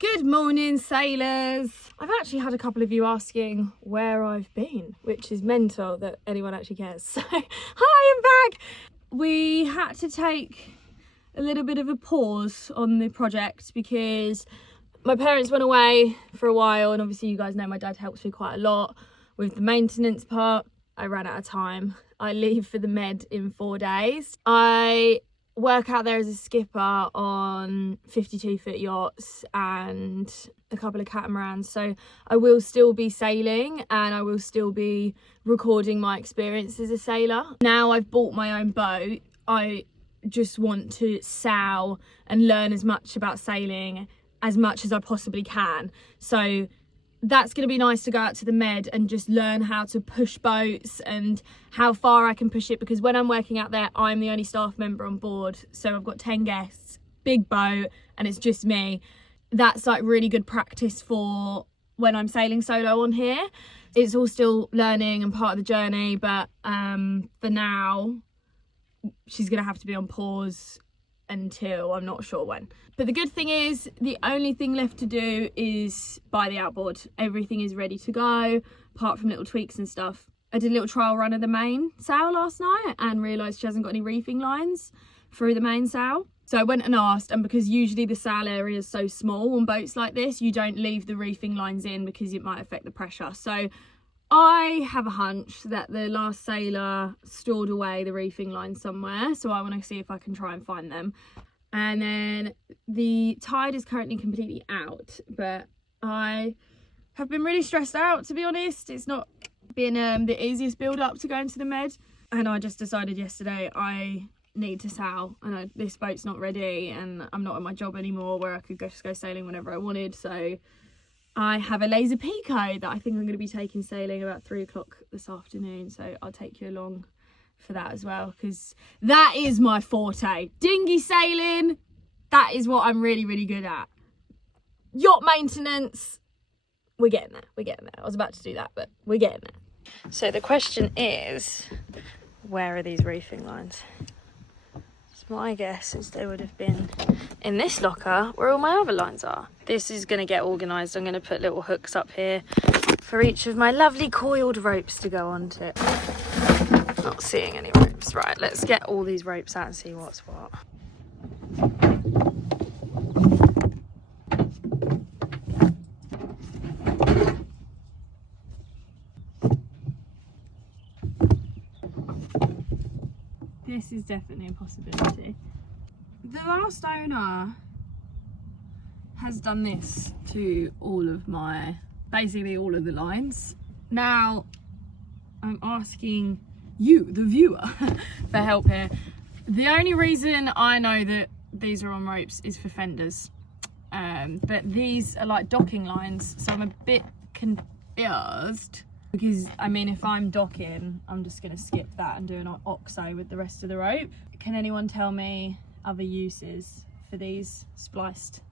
Good morning, sailors. I've actually had a couple of you asking where I've been, which is mental that anyone actually cares. So, hi, I'm back. We had to take a little bit of a pause on the project because my parents went away for a while, and obviously you guys know my dad helps me quite a lot with the maintenance part. I ran out of time. I leave for the Med in 4 days. I work out there as a skipper on 52-foot yachts and a couple of catamarans, so I will still be sailing and I will still be recording my experience as a sailor. Now I've bought my own boat, I just want to sail and learn as much about sailing as much as I possibly can. So that's going to be nice to go out to the Med and just learn how to push boats and how far I can push it, because when I'm working out there, I'm the only staff member on board. So I've got 10 guests, big boat, and it's just me. That's like really good practice for when I'm sailing solo on here. It's all still learning and part of the journey, but for now, she's going to have to be on pause until I'm not sure when. But the good thing is the only thing left to do is buy the outboard. Everything is ready to go apart from little tweaks and stuff. I did a little trial run of the mainsail last night and realised she hasn't got any reefing lines through the mainsail. So I went and asked, and because usually the sail area is so small on boats like this, you don't leave the reefing lines in because it might affect the pressure. So I have a hunch that the last sailor stored away the reefing lines somewhere, so I want to see if I can try and find them. And then the tide is currently completely out, but I have been really stressed out, to be honest. It's not been the easiest build up to going to the Med, and I just decided yesterday I need to sail, and this boat's not ready, and I'm not at my job anymore where I could just go sailing whenever I wanted. So I have a laser Pico that I think I'm going to be taking sailing about 3 o'clock this afternoon, so I'll take you along for that as well, because that is my forte. Dinghy sailing, that is what I'm really, really good at. Yacht maintenance, we're getting there. I was about to do that, but we're getting there. So the question is, where are these reefing lines? So my guess is they would have been in this locker where all my other lines are. This is going to get organised. I'm going to put little hooks up here for each of my lovely coiled ropes to go onto it. Not seeing any ropes. Right, let's get all these ropes out and see what's what. This is definitely a possibility. The last owner has done this to basically all of the lines. Now I'm asking you, the viewer, for help here. The only reason I know that these are on ropes is for fenders, but these are like docking lines, so I'm a bit confused. Because, I mean, if I'm docking, I'm just going to skip that and do an oxo with the rest of the rope. Can anyone tell me other uses for these spliced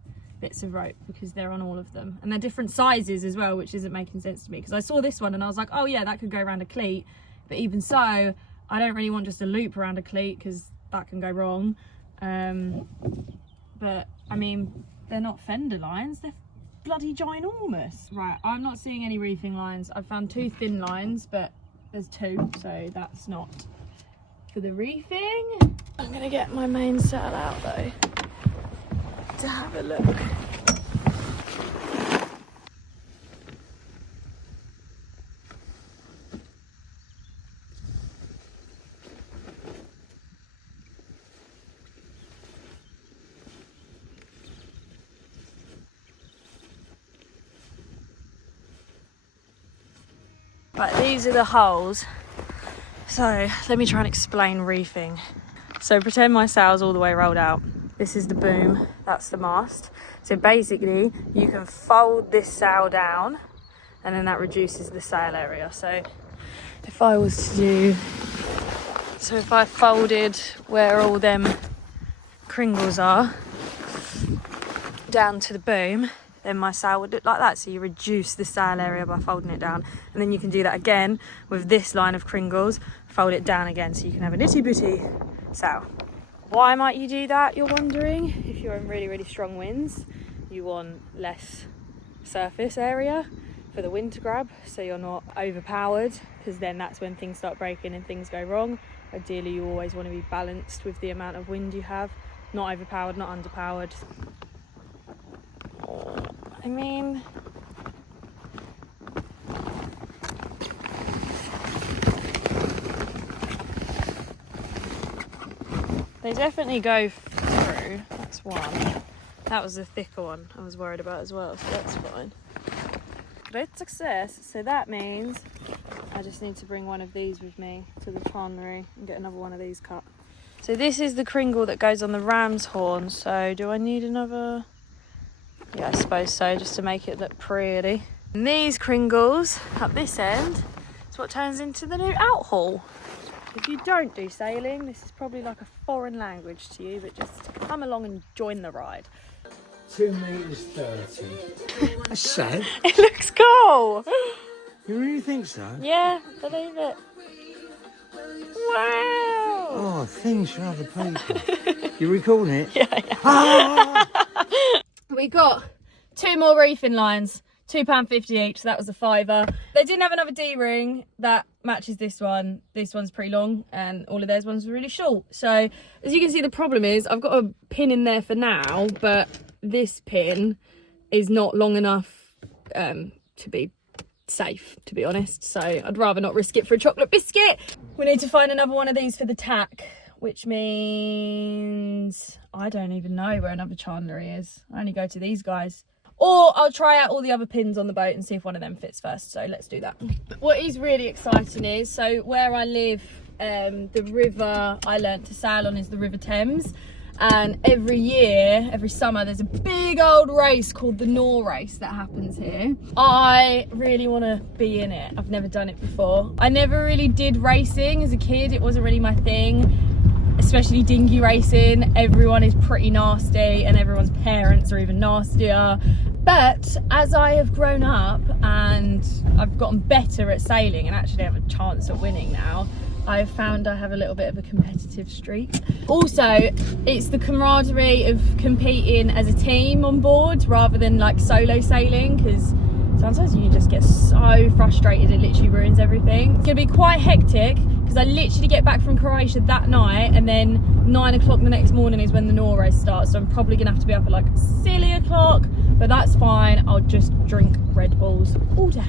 bits of rope? Because they're on all of them. And they're different sizes as well, which isn't making sense to me. Because I saw this one and I was like, oh yeah, that could go around a cleat. But even so, I don't really want just a loop around a cleat because that can go wrong. But, I mean, they're not fender lines. They're bloody ginormous. Right, I'm not seeing any reefing lines. I've found 2 thin lines, but there's 2, so that's not for the reefing. I'm gonna get my mainsail out though to have a look. Right, these are the holes. So let me try and explain reefing. So pretend my sail's all the way rolled out. This is the boom, that's the mast. So basically you can fold this sail down and then that reduces the sail area. So if I was to do, so if I folded where all them kringles are down to the boom, then my sail would look like that. So you reduce the sail area by folding it down, and then you can do that again with this line of kringles, fold it down again, so you can have a nitty bitty sail. Why might you do that, you're wondering? If you're in really, really strong winds, you you want less surface area for the wind to grab, so you're not overpowered, because then that's when things start breaking and things go wrong. Ideally you always want to be balanced with the amount of wind you have, not overpowered, not underpowered. I mean, they definitely go through. That's one. That was the thicker one I was worried about as well, so that's fine. Great success. So that means I just need to bring one of these with me to the tannery and get another one of these cut. So this is the kringle that goes on the ram's horn. So do I need another? Yeah, I suppose so, just to make it look pretty. And these kringles up this end is what turns into the new out haul. If you don't do sailing, this is probably like a foreign language to you, but just come along and join the ride. 2 metres 30. That's sad. It looks cool. You really think so? Yeah, believe it. Wow. Oh, things for other people. You recording it? Yeah. Ah! We got 2 more reefing lines, £2.50 each, so that was a £5. They didn't have another D-ring that matches this one. This one's pretty long and all of theirs ones were really short. So as you can see, the problem is I've got a pin in there for now, but this pin is not long enough to be safe, to be honest. So I'd rather not risk it for a chocolate biscuit. We need to find another one of these for the tack, which means I don't even know where another chandlery is. I only go to these guys. Or I'll try out all the other pins on the boat and see if one of them fits first. So let's do that. What is really exciting is, so where I live, the river I learnt to sail on is the River Thames. And every year, every summer, there's a big old race called the Nor race that happens here. I really want to be in it. I've never done it before. I never really did racing as a kid. It wasn't really my thing. Especially dinghy racing, everyone is pretty nasty and everyone's parents are even nastier. But as I have grown up and I've gotten better at sailing and actually have a chance at winning now, I've found I have a little bit of a competitive streak. Also, it's the camaraderie of competing as a team on board rather than like solo sailing, because sometimes you just get so frustrated it literally ruins everything. It's gonna be quite hectic because I literally get back from Croatia that night and then 9 o'clock the next morning is when the Nor race starts. So I'm probably gonna have to be up at like silly o'clock, but that's fine. I'll just drink Red Bulls all day.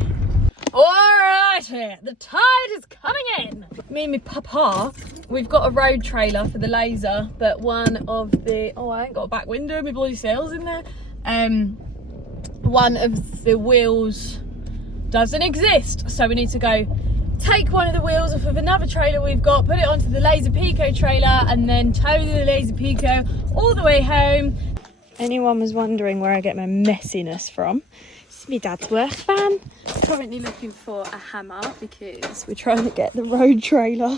Alrighty, the tide is coming in. Me and my papa, we've got a road trailer for the laser, but one of the, oh, I ain't got a back window, my bloody sail's in there. One of the wheels doesn't exist, so we need to go take one of the wheels off of another trailer we've got, put it onto the laser Pico trailer, and then tow the laser Pico all the way home. Anyone was wondering where I get my messiness from, it's my dad's work van. Currently looking for a hammer because we're trying to get the road trailer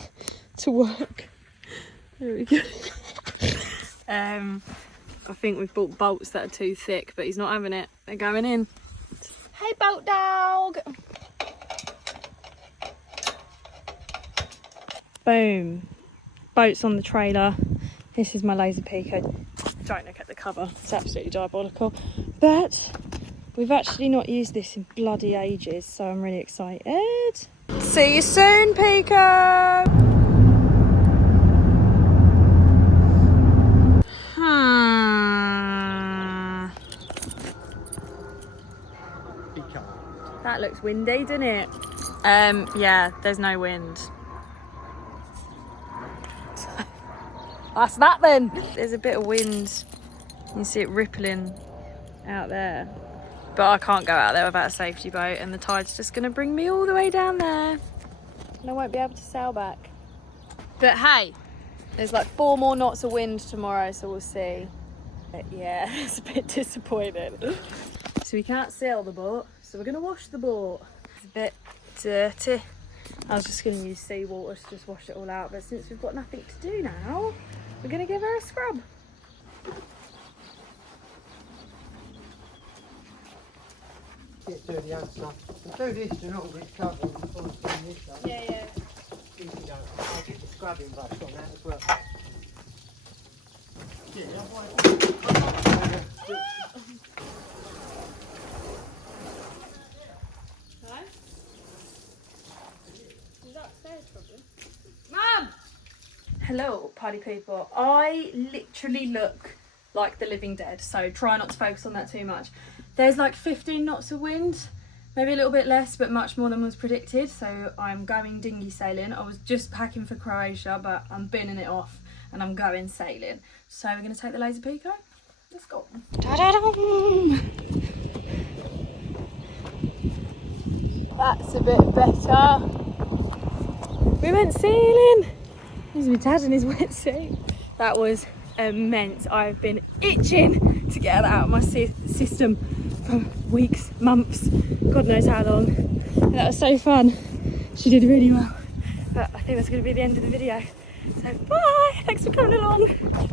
to work. There we go. I think we've bought bolts that are too thick, but he's not having it. They're going in. Hey, boat dog. Boom. Boat's on the trailer. This is my laser Pico. Don't look at the cover. It's absolutely diabolical. But we've actually not used this in bloody ages, so I'm really excited. See you soon, Pico. That looks windy, doesn't it? Yeah, there's no wind. That's that then. There's a bit of wind. You can see it rippling out there. But I can't go out there without a safety boat, and the tide's just gonna bring me all the way down there. And I won't be able to sail back. But hey, there's like 4 more knots of wind tomorrow, so we'll see. But yeah, it's a bit disappointing. So we can't sail the boat, so we're gonna wash the boat. It's a bit dirty. I was just gonna use seawater to just wash it all out, but since we've got nothing to do now, we're gonna give her a scrub. Get dirty and stuff. Do this to not get covered before it's doing this stuff. Yeah. I'll get the scrubbing brush on that as well. Yeah, Hello, party people. I literally look like the living dead, so try not to focus on that too much. There's like 15 knots of wind, maybe a little bit less, but much more than was predicted. So I'm going dinghy sailing. I was just packing for Croatia, but I'm binning it off and I'm going sailing. So we're going to take the laser Pico. Let's go. Ta-da-dum! That's a bit better. We went sailing. Here's my dad in his wetsuit. That was immense. I've been itching to get that out of my system for weeks, months, God knows how long. That was so fun. She did really well. But I think that's going to be the end of the video. So bye, thanks for coming along.